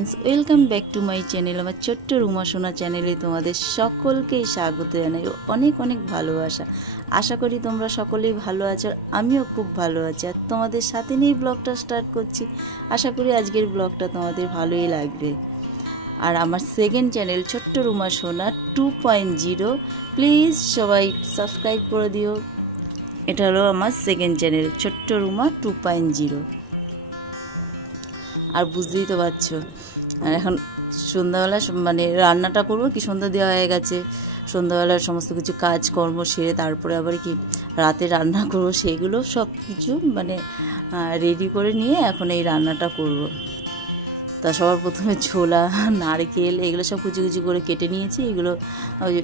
Friends, welcome back to my channel. আমার ছোট্ট রুমা সোনা চ্যানেলে তোমাদের সকলকেই স্বাগত জানাই, অনেক অনেক ভালোবাসা। আশা করি তোমরা সকলেই ভালো আছো, আমিও খুব ভালো আছি। আর তোমাদের সাথে নিয়ে ব্লগটা স্টার্ট করছি। আশা করি আজকের ব্লগটা তোমাদের ভালোই লাগবে। আর আমার সেকেন্ড চ্যানেল ছোট্ট রুমা সোনা 2.0, প্লিজ সবাই সাবস্ক্রাইব করে দিও। এটা হলো আমার সেকেন্ড চ্যানেল ছোট্ট রুমা 2.0। আর বুঝতেই তো পারছো, আর এখন সন্ধ্যাবেলা মানে রান্নাটা করবো কি, সন্ধ্যা দেওয়া হয়ে গেছে। সন্ধ্যাবেলার সমস্ত কিছু কাজকর্ম সেরে তারপরে আবার কি রাতে রান্না করবো, সেগুলো সব কিছু মানে রেডি করে নিয়ে এখন এই রান্নাটা করব। তা সবার প্রথমে ছোলা, নারকেল এগুলো সব কুচি কুচি করে কেটে নিয়েছি। এগুলো ওই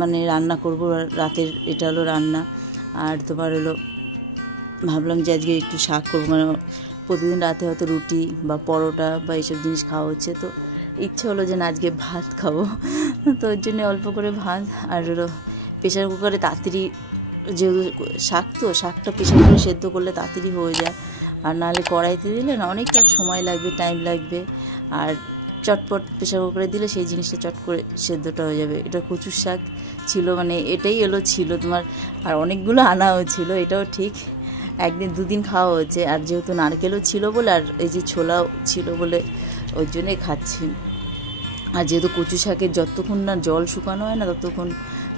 মানে রান্না করব রাতের, এটা হলো রান্না। আর তোমার হলো ভাবলাম যে আজকে একটু শাক করবো, মানে প্রতিদিন রাতে হয়তো রুটি বা পরোটা বা এইসব জিনিস খাওয়া হচ্ছে, তো ইচ্ছে হলো যে না আজকে ভাত খাবো। তো ওর জন্য অল্প করে ভাত আর হলো প্রেশার কুকারে তাড়াতাড়ি, যেহেতু শাক তো শাকটা প্রেশার কুকারে সেদ্ধ করলে তাড়াতাড়ি হয়ে যায়। আর নাহলে কড়াইতে দিলে না অনেকটা সময় লাগবে, টাইম লাগবে। আর চটপট প্রেশার কুকারে দিলে সেই জিনিসটা চট করে সেদ্ধটা হয়ে যাবে। এটা কচুর শাক ছিল, মানে এটাই ছিল তোমার। আর অনেকগুলো আনাও ছিল, এটাও ঠিক, একদিন দুদিন খাওয়া হয়েছে। আর যেহেতু নারকেলও ছিল বলে আর এই যে ছোলাও ছিল বলে ওই জন্যই খাচ্ছি। আর যেহেতু কচু শাকের যতক্ষণ না জল শুকানো হয় না ততক্ষণ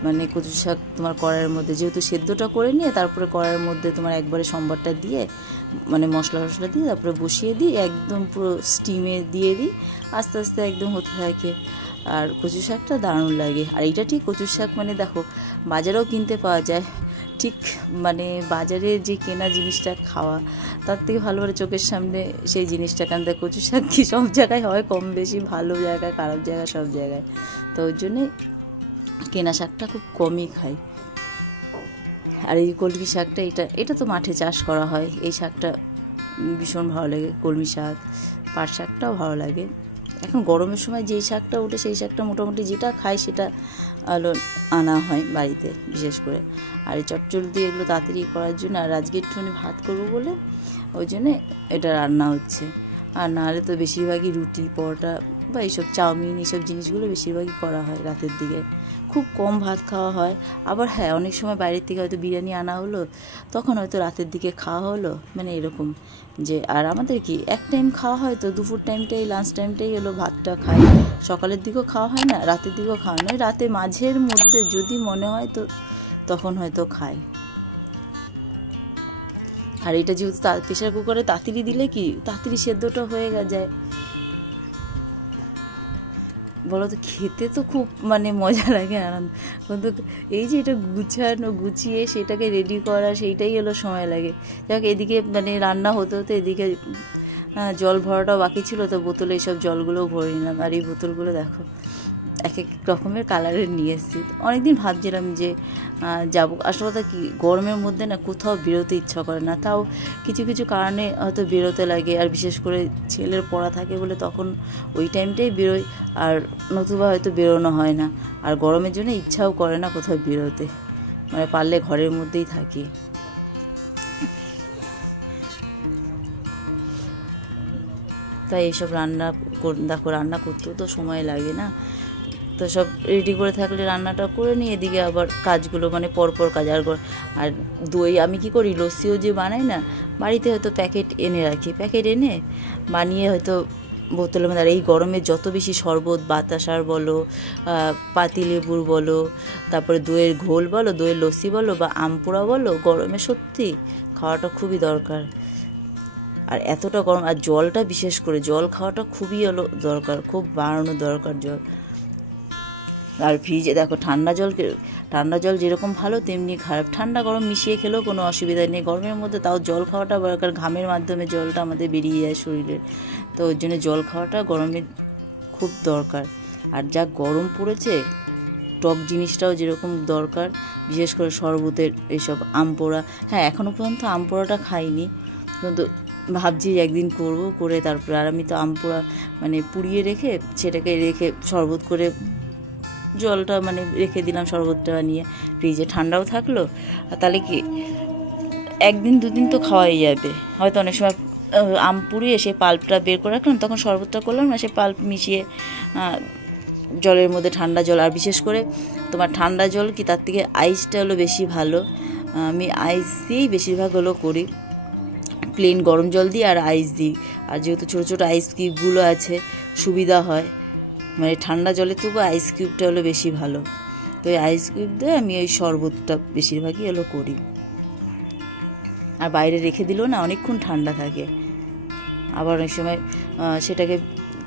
মানে কচু শাক তোমার কড়াইয়ের মধ্যে যেহেতু সেদ্ধটা করে নিয়ে তারপরে কড়াইয়ের মধ্যে তোমার একবারে সম্বারটা দিয়ে মানে মশলা দিয়ে তারপরে বসিয়ে দিই, একদম পুরো স্টিমে দিয়ে দিই, আস্তে আস্তে একদম হতে থাকে। আর কচু শাকটা দারুণ লাগে। আর এইটা ঠিক কচু শাক মানে দেখো বাজারেও কিনতে পাওয়া যায়, ঠিক মানে বাজারে যে কেনা জিনিসটা খাওয়া তার থেকে ভালো করে চোখের সামনে সেই জিনিসটা। কারণ দেখ কচু শাক কি সব জায়গায় হয় কম বেশি, ভালো জায়গায় খারাপ জায়গায় সব জায়গায়, তো ওই জন্যে কেনা শাকটা খুব কমই খাই। আর এই কলমি শাকটা এটা তো মাঠে চাষ করা হয়, এই শাকটা ভীষণ ভালো লাগে। কলমি শাক, পাট শাকটাও ভালো লাগে। এখন গরমের সময় যেই শাকটা ওঠে সেই শাকটা মোটামুটি যেটা খাই সেটা আলো আনা হয় বাড়িতে বিশেষ করে। আর এই চটচড়ি এগুলো তাড়াতাড়ি করার জন্য, আর আজকে একটুখানি ভাত করবো বলে ওই জন্যে এটা রান্না হচ্ছে। আর নাহলে তো বেশিরভাগই রুটি পরোটা বা এইসব চাউমিন এইসব জিনিসগুলো বেশিরভাগই করা হয় রাতের দিকে, খুব কম ভাত খাওয়া হয়। আবার হ্যাঁ, অনেক সময় বাইরের থেকে হয়তো বিরিয়ানি আনা হলো, তখন হয়তো রাতের দিকে খাওয়া হলো, মানে এরকম যে। আর আমাদের কি এক টাইম খাওয়া হয়, তো দুপুর টাইমটাই লাঞ্চ টাইমটাই হলো ভাতটা খাই। সকালের দিকেও খাওয়া হয় না, রাতের দিকেও খাওয়া নয়, রাতে মাঝের মধ্যে যদি মনে হয় তো তখন হয়তো খাই। আর এটা যেহেতু প্রেশার কুকারে তাড়াতাড়ি দিলে কি তাড়াতাড়ি সেদ্ধটা হয়ে যায়, বলো তো খেতে তো খুব মানে মজা লাগে, আনন্দ। কিন্তু এই যে এটা গুছিয়ে সেটাকে রেডি করা, সেইটাই হলো সময় লাগে। যাক এদিকে মানে রান্না হতে হতে এদিকে জল ভরাটাও বাকি ছিল, তো বোতলে এইসব জলগুলোও ভরে নিলাম। আর এই বোতলগুলো দেখো এক এক রকমের কালারের নিয়ে এসেছি। অনেকদিন ভাবছিলাম যে যাবো, আসল কথা কি গরমের মধ্যে না কোথাও বেরোতে ইচ্ছা করে না, তাও কিছু কিছু কারণে হয়তো বেরোতে লাগে। আর বিশেষ করে ছেলের পড়া থাকে বলে তখন ওই টাইমটাই বেরোই, আর নতুবা হয়তো বেরোনো হয় না। আর গরমের জন্য ইচ্ছাও করে না কোথাও বেরোতে, মানে পারলে ঘরের মধ্যেই থাকি। তাই এইসব দেখো রান্না করতেও তো সময় লাগে না, তো সব রেডি করে থাকলে রান্নাটা করে নিই, এদিকে আবার কাজগুলো মানে পরপর কাজ। আর দই আমি কি করি, লস্যিও যে বানাই না বাড়িতে, হয়তো প্যাকেট এনে রাখি, প্যাকেট এনে বানিয়ে হয়তো বোতলের মধ্যে। আর এই গরমে যত বেশি শরবত, বাতাসার বলো, পাতিলেবুর বলো, তারপরে দইয়ের ঘোল বলো, দইয়ের লস্যি বলো বা আমপোড়া বলো, গরমে সত্যি খাওয়াটা খুবই দরকার। আর এতটা গরম, আর জলটা বিশেষ করে জল খাওয়াটা খুবই হলো দরকার, খুব বাড়ানো দরকার জল। আর ফ্রিজে দেখো ঠান্ডা জল যেরকম ভালো তেমনি খারাপ, ঠান্ডা গরম মিশিয়ে খেলেও কোনো অসুবিধা নেই। গরমের মধ্যে তাও জল খাওয়াটা দরকার, ঘামের মাধ্যমে জলটা আমাদের বেরিয়ে যায় শরীরের, তো ওই জন্য জল খাওয়াটা গরমে খুব দরকার। আর যা গরম পড়েছে, টক জিনিসটাও যেরকম দরকার, বিশেষ করে শরবতের এইসব আমপোড়া। হ্যাঁ, এখনও পর্যন্ত আমপোড়াটা খাইনি, কিন্তু ভাবছি একদিন করে তারপরে। আর আমি তো আমপোড়া মানে পুড়িয়ে রেখে সেটাকে শরবত করে জলটা মানে রেখে দিলাম, শরবতটা বানিয়ে ফ্রিজে, ঠান্ডাও থাকলো। আর তাহলে কি একদিন দুদিন তো খাওয়াই যাবে, হয়তো অনেক সময় আম পুড়িয়ে সেই পাল্পটা বের করে রাখলাম, তখন শরবতটা করলাম না, সেই পাল্প মিশিয়ে জলের মধ্যে ঠান্ডা জল, আর বিশেষ করে তোমার ঠান্ডা জল কি তার থেকে আইসটা হলো বেশি ভালো। আমি আইস দিয়েই বেশিরভাগ হলো করি, প্লেন গরম জল দিই আর আইস দিই। আর যেহেতু ছোটো ছোটো আইস কিউবগুলো আছে সুবিধা হয়, মানে ঠান্ডা জলের থেকেও আইস কিউবটা হলো বেশি ভালো। তো ওই আইস কিউব দিয়ে আমি ওই শরবতটা বেশিরভাগই হলো করি। আর বাইরে রেখে দিলেও না অনেকক্ষণ ঠান্ডা থাকে। আবার অনেক সময় সেটাকে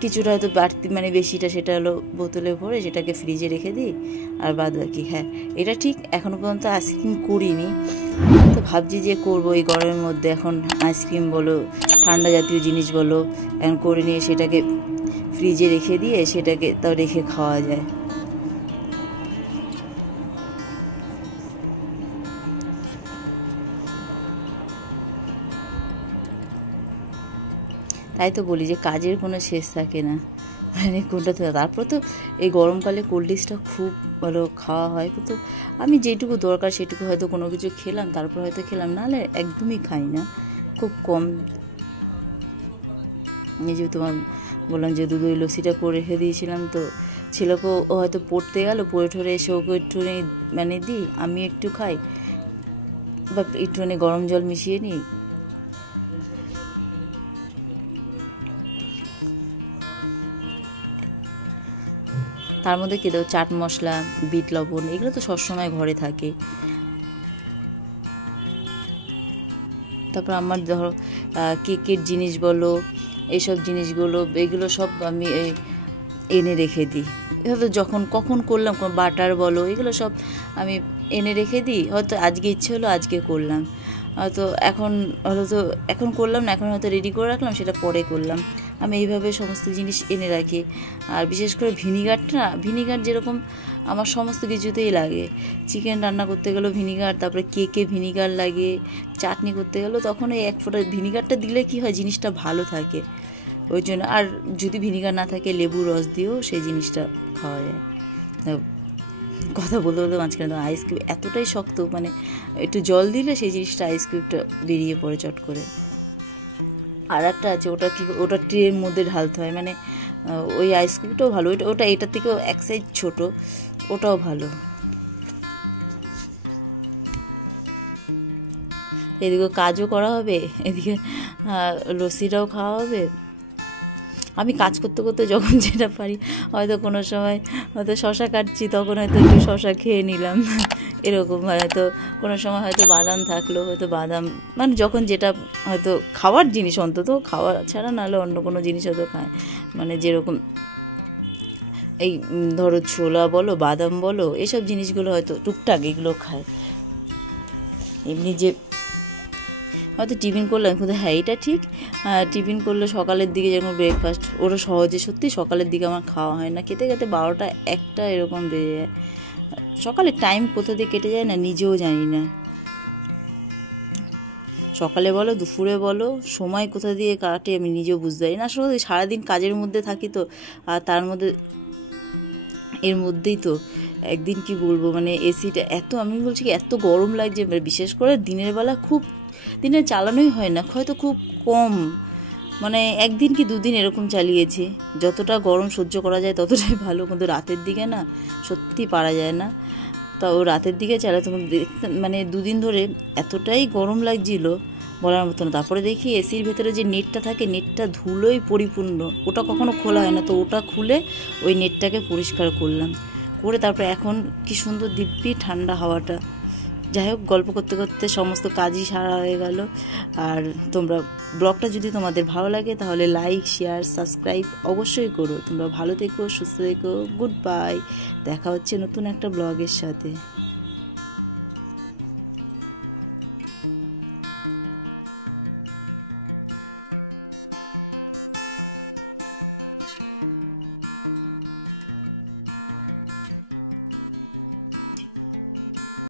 কিছুটা হয়তো বাড়তি মানে বেশিটা সেটা হলো বোতলে ভরে সেটাকে ফ্রিজে রেখে দিই, আর বাদ বাকি হ্যাঁ এটা ঠিক এখনও পর্যন্ত আইসক্রিম করিনি, তো ভাবছি যে করবো এই গরমের মধ্যে। এখন আইসক্রিম বলো ঠান্ডা জাতীয় জিনিস বলো এখন করে নিয়ে সেটাকে ফ্রিজে রেখে দিয়ে সেটাকে তাও রেখে খাওয়া যায়। তাই তো বলি যে কাজের কোনো শেষ থাকে না, মানে কোনটা থেকে। তারপর তো এই গরমকালে কোল্ড ড্রিঙ্কসটা খুব ভালো খাওয়া হয়, কিন্তু আমি যেটুকু দরকার সেটুকু হয়তো কোনো কিছু খেলাম, তারপর হয়তো খেলাম, নাহলে একদমই খাই না, খুব কম। এই যে তোমার বললাম যে দুধ লস্যিটা করে রেখে দিয়েছিলাম, তো ছেলেকেও ও হয়তো পড়তে গেল, পড়ে ঠরে এসে ওকে একটুখানি মানে দিই, আমি একটু খাই বা একটুখানি গরম জল মিশিয়ে নিই। তার মধ্যে কী দেবো, চাট মশলা, বিট লবণ, এগুলো তো সবসময় ঘরে থাকে। তারপর আমার ধরো কেকের জিনিস বলো, এইসব জিনিসগুলো এগুলো সব আমি এনে রেখে দিই। হয়তো যখন কখন করলাম, বাটার বলো, এগুলো সব আমি এনে রেখে দিই। হয়তো আজকে ইচ্ছে হলো আজকে করলাম, হয়তো এখন হয়তো এখন করলাম না, এখন হয়তো রেডি করে রাখলাম, সেটা পরে করলাম। আমি এইভাবে সমস্ত জিনিস এনে রাখি। আর বিশেষ করে ভিনিগার যেরকম আমার সমস্ত কিছুতেই লাগে। চিকেন রান্না করতে গেলেও ভিনিগার, তারপরে কেকে ভিনিগার লাগে, চাটনি করতে গেলেও তখন এই এক ফোঁটা ভিনিগারটা দিলে কি হয় জিনিসটা ভালো থাকে, ওই জন্য। আর যদি ভিনিগার না থাকে লেবুর রস দিয়েও সেই জিনিসটা খাওয়া যায়। কথা বলতে বলতে মাঝখানে তো আইস কিউব এতটাই শক্ত, মানে একটু জল দিলে সেই জিনিসটা আইস কিউবটা বেরিয়ে পড়ে চট করে। আর একটা আছে, ওটা ট্রের মধ্যে ঢালতে হয়, মানে ওই আইস কিউবটাও ভালো, ওটা এটার থেকেও এক সাইজ ছোটো, ওটাও ভালো। এদিকে কাজও করা হবে, এদিকে লস্যিটাও খাওয়া হবে। আমি কাজ করতে করতে যখন যেটা পারি, হয়তো কোনো সময় হয়তো শশা কাটছি, তখন হয়তো একটু শশা খেয়ে নিলাম, এরকম। হয়তো কোনো সময় হয়তো বাদাম থাকলো, হয়তো বাদাম, মানে যখন যেটা হয়তো খাওয়ার জিনিস, অন্তত খাওয়া ছাড়া নাহলে অন্য কোনো জিনিস হয়তো খায়, মানে যেরকম এই ধরো ছোলা বলো, বাদাম বলো, এসব জিনিসগুলো হয়তো টুকটাক এগুলো খায়। এমনি যে হয়তো টিফিন করলাম, কিন্তু হ্যাঁ এটা ঠিক, টিফিন করলে সকালের দিকে যেরকম ব্রেকফাস্ট, ওটা সহজে সত্যি সকালের দিকে আমার খাওয়া হয় না, খেতে খেতে 12টা 1টা এরকম বেজে যায়। সকালে টাইম কোথা দিয়ে কেটে যায় না নিজেও জানি না, সকালে বলো দুপুরে বলো সময় কোথা দিয়ে কাটে আমি নিজেও বুঝতে পারি না। আসলে সারাদিন কাজের মধ্যে থাকি তো, আর তার মধ্যে এর মধ্যেই তো একদিন কি বলবো, মানে এসিটা এত, আমি বলছি কি এত গরম লাগছে, বিশেষ করে দিনের বেলা দিনে চালানোই হয় না, হয়তো খুব কম, মানে একদিন কি দুদিন এরকম চালিয়েছি। যতটা গরম সহ্য করা যায় ততটাই ভালো, কিন্তু রাতের দিকে না সত্যি পারা যায় না। তাও রাতের দিকে চালাতে মানে দুদিন ধরে এতটাই গরম লাগছিল বলার মতো না। তারপরে দেখি এসির ভেতরে যে নেটটা থাকে, নেটটা ধুলোই পরিপূর্ণ, ওটা কখনো খোলা হয় না, তো ওটা খুলে ওই নেটটাকে পরিষ্কার করলাম, করে তারপরে এখন কি সুন্দর দিব্যি ঠান্ডা হাওয়াটা। যাই হোক, গল্প করতে করতে সমস্ত কাজই সারা হয়ে গেল। আর তোমরা ব্লগটা যদি তোমাদের ভালো লাগে তাহলে লাইক, শেয়ার, সাবস্ক্রাইব অবশ্যই করো। তোমরা ভালো থেকো, সুস্থ থেকো, গুড বাই। দেখা হচ্ছে নতুন একটা ব্লগের সাথে।